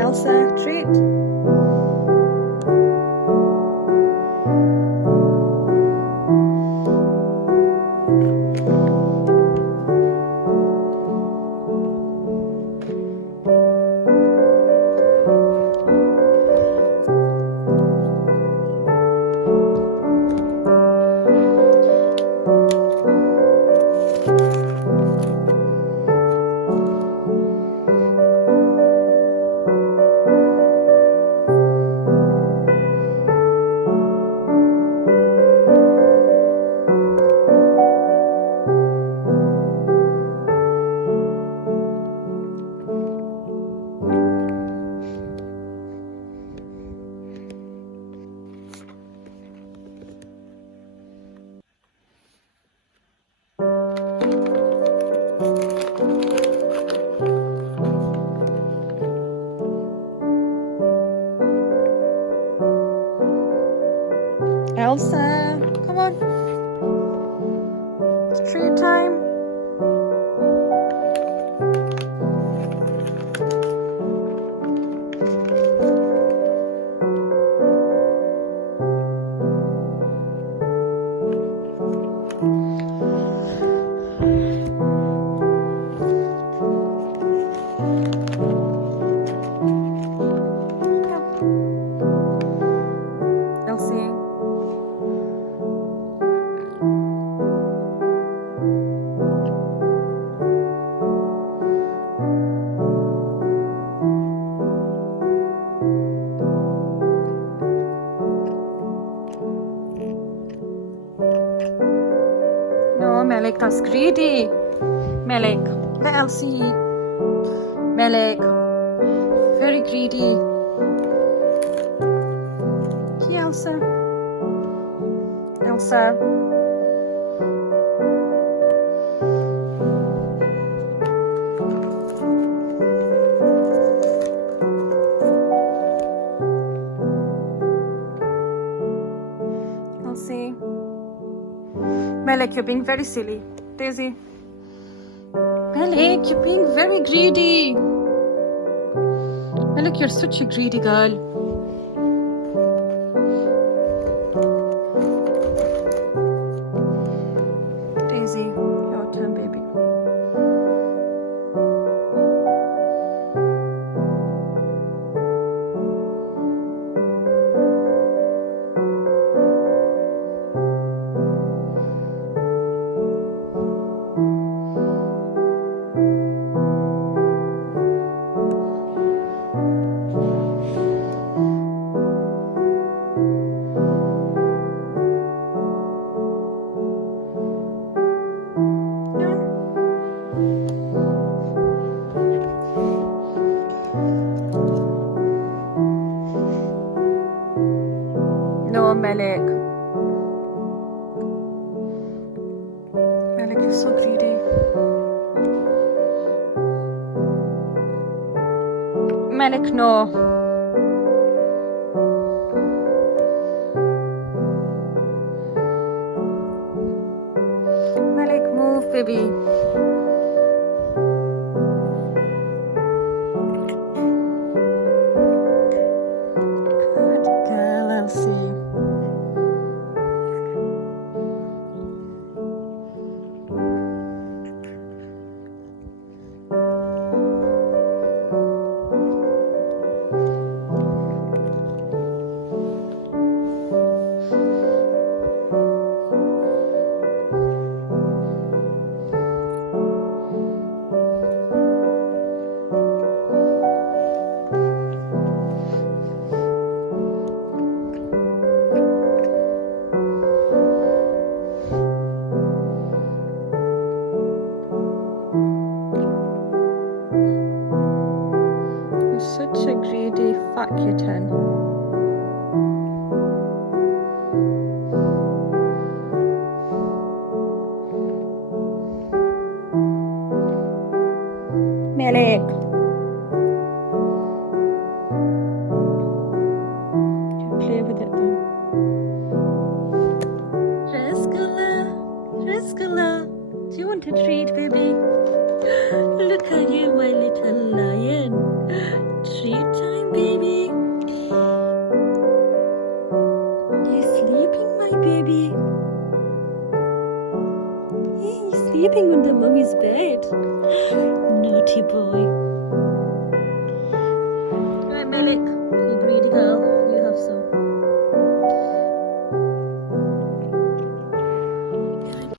Elsa, treat. Elsa, come on. It's treat time. Elsie. No, Malik, that's greedy. Malik, let Elsie eat. Malik, very greedy. Here, Elsa. Elsa. Elsie. Malik, you're being very silly. Daisy. Malik, you're being very greedy. Malik, you're such a greedy girl. Daisy, your turn, baby. No, Malik. Malik, you're so greedy. Malik, no. Malik, move, baby. Good girl, Elsie. dirty fat kitten. Melek. Play with it then. Rascala, do you want a treat, baby? Look at you, my little lion. Treat time, baby. You sleeping, my baby? Yeah, you sleeping under mommy's bed. Naughty boy.